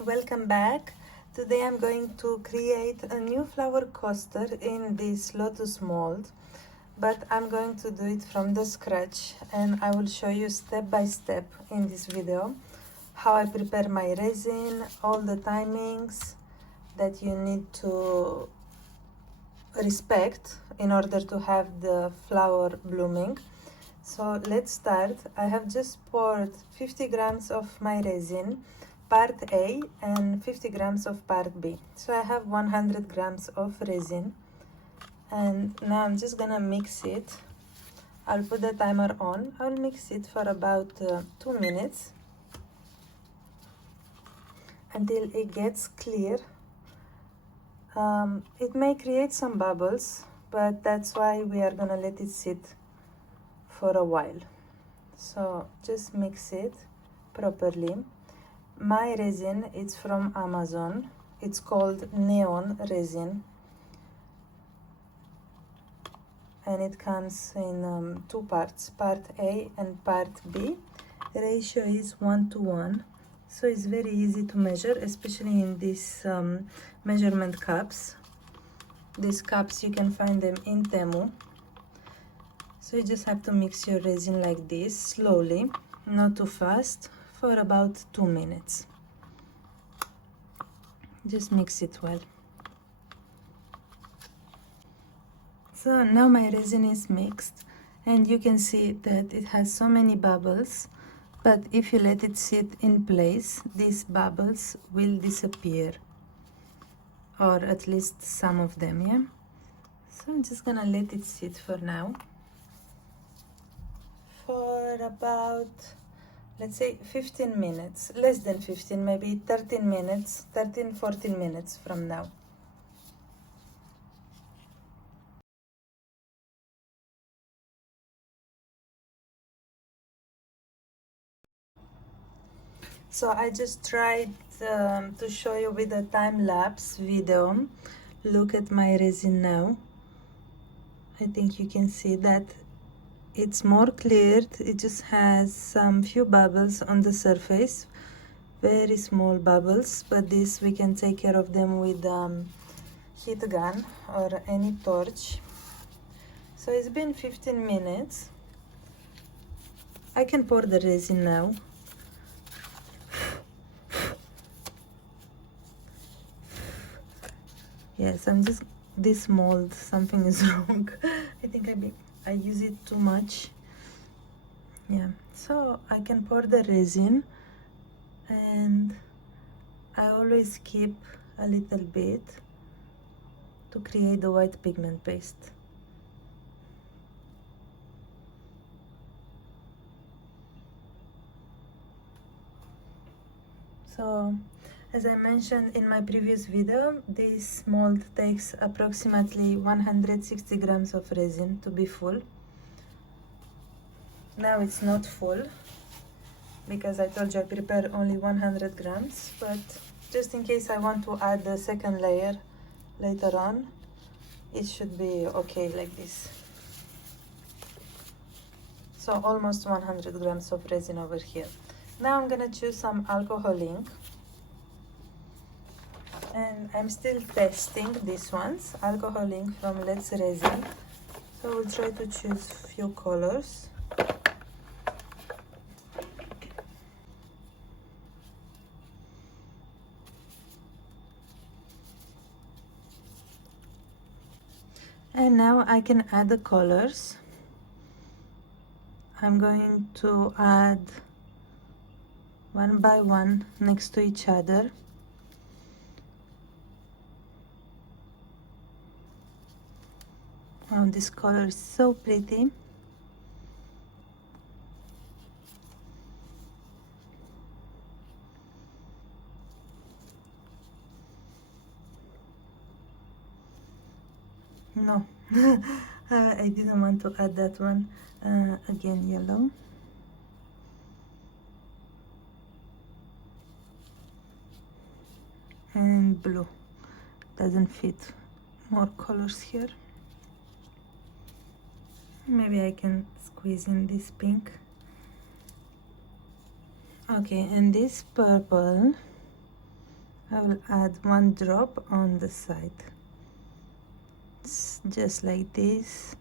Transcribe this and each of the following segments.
welcome back. Today I'm going to create a new flower coaster in this Lotus mold, but I'm going to do it from the scratch, and I will show you step by step in this video how I prepare my resin, all the timings that you need to respect in order to have the flower blooming. So let's start. I have just poured 50 grams of my resin, part A, and 50 grams of part B. So I have 100 grams of resin, and now I'm just gonna mix it. I'll put the timer on. I'll mix it for about 2 minutes until it gets clear. It may create some bubbles, but that's why we are gonna let it sit for a while. So just mix it properly. My resin, it's from Amazon. It's called neon resin, and it comes in 2 parts, part A and part B. Ratio is 1:1, so it's very easy to measure, especially in these measurement cups. These cups, you can find them in Temu. So you just have to mix your resin like this, slowly, not too fast, for about 2 minutes. Just mix it well. So now my resin is mixed, and you can see that it has so many bubbles, but if you let it sit in place, these bubbles will disappear, or at least some of them, yeah? So I'm just gonna let it sit for now, for about, let's say 15 minutes, less than 15, maybe 13 minutes, 14 minutes from now. So I just tried to show you with a time-lapse video. Look at my resin now. I think you can see that it's more cleared. It just has some few bubbles on the surface, very small bubbles, but this we can take care of them with heat gun or any torch. So it's been 15 minutes. I can pour the resin now. Yes, I'm just, this mold, something is wrong. I think I use it too much. Yeah, so I can pour the resin, and I always keep a little bit to create the white pigment paste. So, as I mentioned in my previous video, this mold takes approximately 160 grams of resin to be full. Now it's not full, because I told you I prepare only 100 grams, but just in case I want to add the second layer later on, it should be okay like this. So almost 100 grams of resin over here. Now I'm gonna choose some alcohol ink, and I'm still testing these ones, alcohol ink from Let's Resin. So we'll try to choose few colors. And now I can add the colors. I'm going to add one by one next to each other. Oh, this color is so pretty. No, I didn't want to add that one. Again, yellow. And blue. Doesn't fit. More colors here. Maybe I can squeeze in this pink. Okay, and this purple I will add one drop on the side. It's just like this.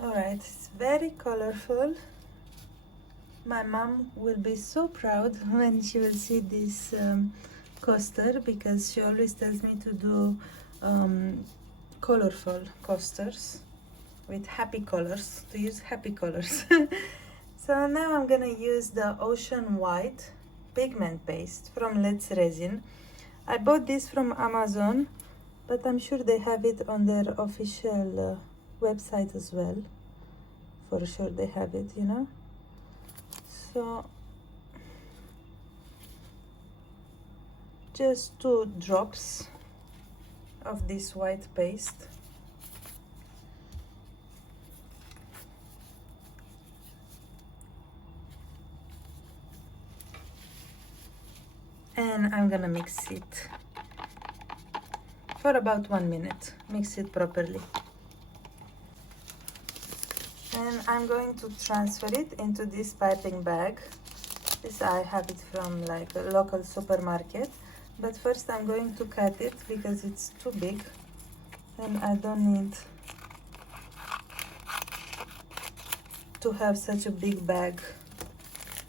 Alright, it's very colorful. My mom will be so proud when she will see this coaster, because she always tells me to do colorful coasters with happy colors, to use happy colors. So now I'm gonna use the Ocean White Pigment Paste from Resin. I bought this from Amazon, but I'm sure they have it on their official website as well. For sure they have it, you know. So just 2 drops of this white paste. And I'm gonna mix it for about 1 minute. Mix it properly. And I'm going to transfer it into this piping bag. This I have it from like a local supermarket. But first I'm going to cut it because it's too big and I don't need to have such a big bag.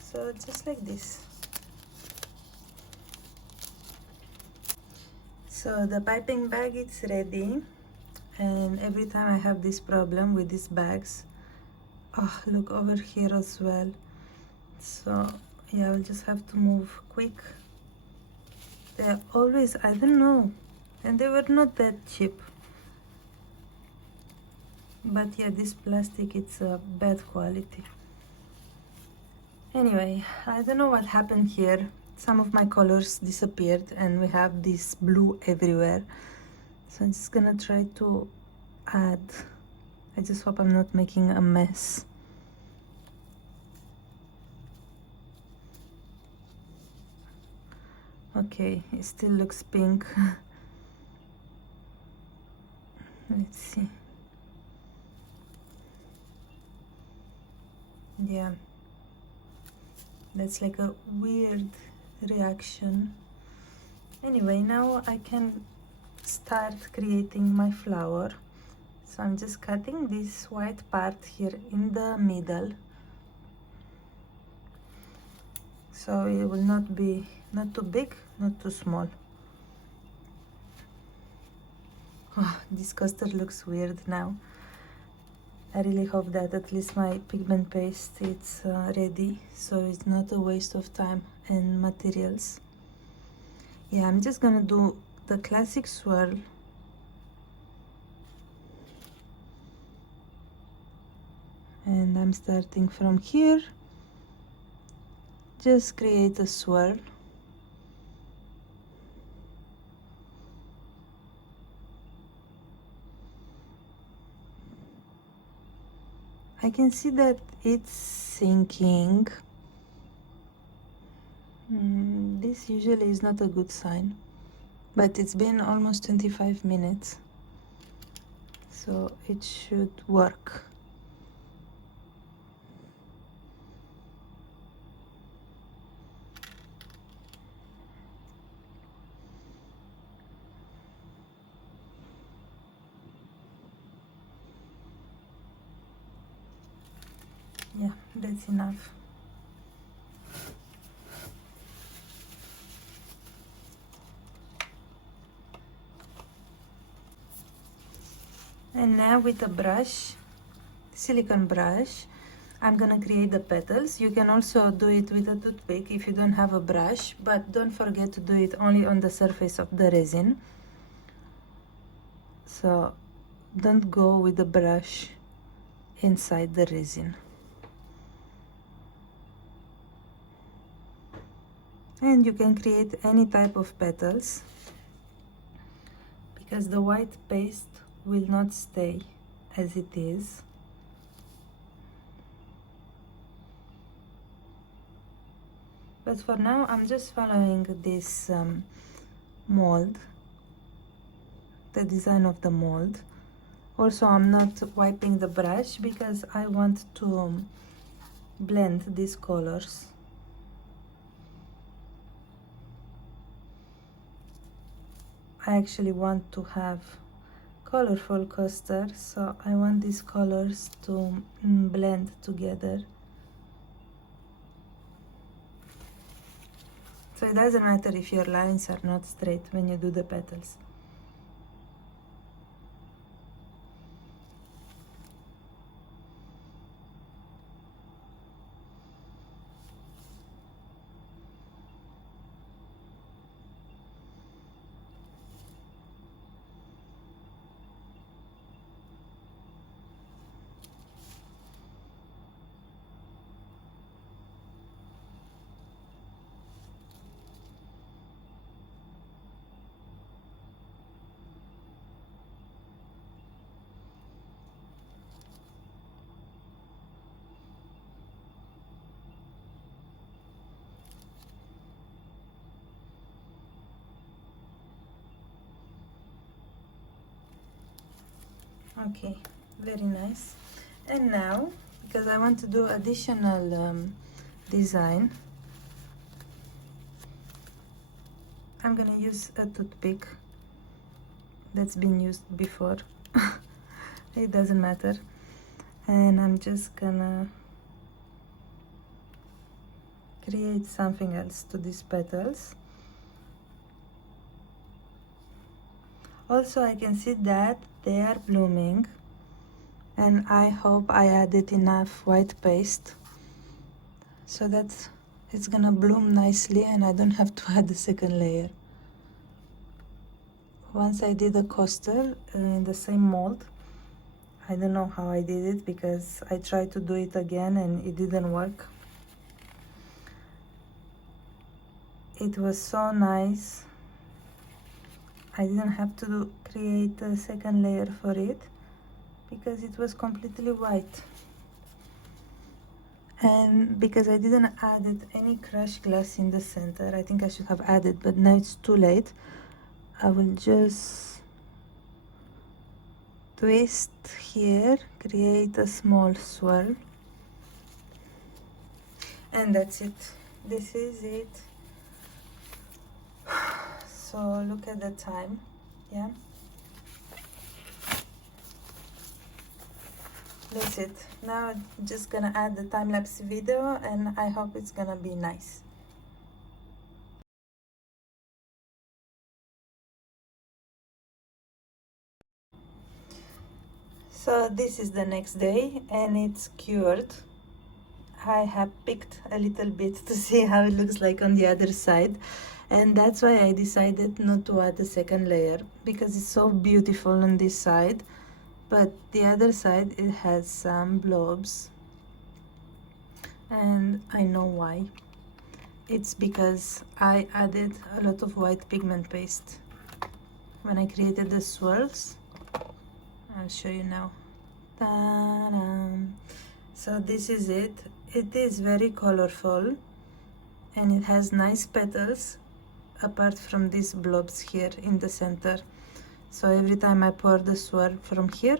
So just like this. So the piping bag is ready, and every time I have this problem with these bags, oh, look over here as well. So yeah, I'll just have to move quick. They're always, I don't know, and they were not that cheap. But yeah, this plastic, it's a bad quality. Anyway, I don't know what happened here. Some of my colors disappeared and we have this blue everywhere. So I'm just gonna try to add. I just hope I'm not making a mess. Okay, it still looks pink. Let's see. Yeah, that's like a weird reaction. Anyway, now I can start creating my flower. So I'm just cutting this white part here in the middle, so it will not be not too big, not too small. Oh, this coaster looks weird now. I really hope that at least my pigment paste is ready, so it's not a waste of time and materials. Yeah, I'm just gonna do the classic swirl. And I'm starting from here. Just create a swirl. I can see that it's sinking. This usually is not a good sign, but it's been almost 25 minutes, so it should work. Yeah, that's enough. And now with a brush, silicone brush, I'm gonna create the petals. You can also do it with a toothpick if you don't have a brush, but don't forget to do it only on the surface of the resin. So don't go with the brush inside the resin. And you can create any type of petals, because the white paste will not stay as it is. But for now, I'm just following this mold, the design of the mold. Also, I'm not wiping the brush because I want to blend these colors. I actually want to have colorful coaster, so I want these colors to blend together. So it doesn't matter if your lines are not straight when you do the petals. Okay, very nice. And now, because I want to do additional design, I'm gonna use a toothpick that's been used before. It doesn't matter. And I'm just gonna create something else to these petals. Also, I can see that they are blooming, and I hope I added enough white paste so that it's gonna bloom nicely and I don't have to add a second layer. Once I did a coaster in the same mold. I don't know how I did it because I tried to do it again and it didn't work. It was so nice. I didn't have to create a second layer for it because it was completely white. And because I didn't add any crushed glass in the center, I think I should have added, but now it's too late. I will just twist here, create a small swirl, and that's it. This is it. So look at the time, yeah. That's it. Now I'm just gonna add the time-lapse video and I hope it's gonna be nice. So this is the next day and it's cured. I have picked a little bit to see how it looks like on the other side, and that's why I decided not to add a second layer, because it's so beautiful on this side, but the other side it has some blobs, and I know why. It's because I added a lot of white pigment paste when I created the swirls. I'll show you now. Ta-da! So this is it. It is very colorful and it has nice petals apart from these blobs here in the center. So every time I pour the swirl from here,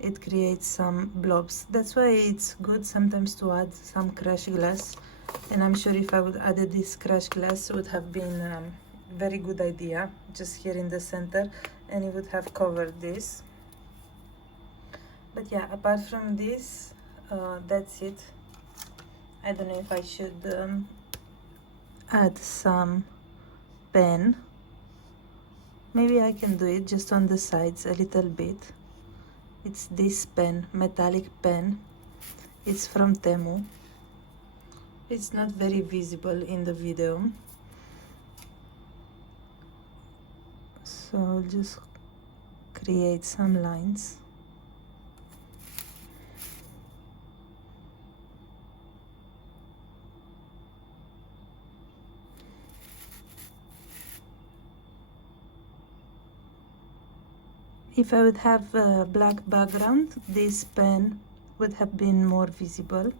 it creates some blobs. That's why it's good sometimes to add some crushed glass, and I'm sure if I would added this crushed glass, it would have been a very good idea just here in the center, and it would have covered this. But yeah, apart from this, that's it. I don't know if I should add some pen. Maybe I can do it just on the sides a little bit. It's this pen, metallic pen. It's from Temu. It's not very visible in the video, so I'll just create some lines. If I would have a black background, this pen would have been more visible.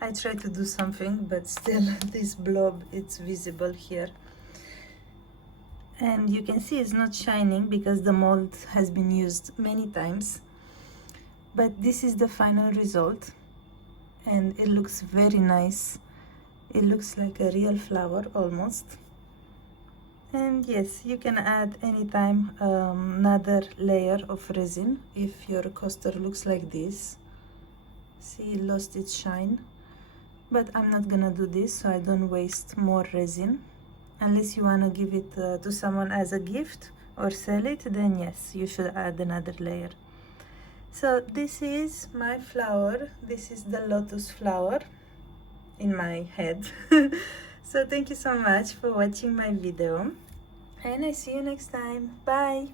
I try to do something, but still this blob, it's visible here. And you can see it's not shining because the mold has been used many times. But this is the final result, and it looks very nice. It looks like a real flower almost. And yes, you can add anytime another layer of resin if your coaster looks like this. See, it lost its shine. But I'm not gonna do this, so I don't waste more resin. Unless you wanna give it to someone as a gift or sell it, then yes, you should add another layer. So this is my flower. This is the lotus flower in my head. So thank you so much for watching my video, and I see you next time. Bye.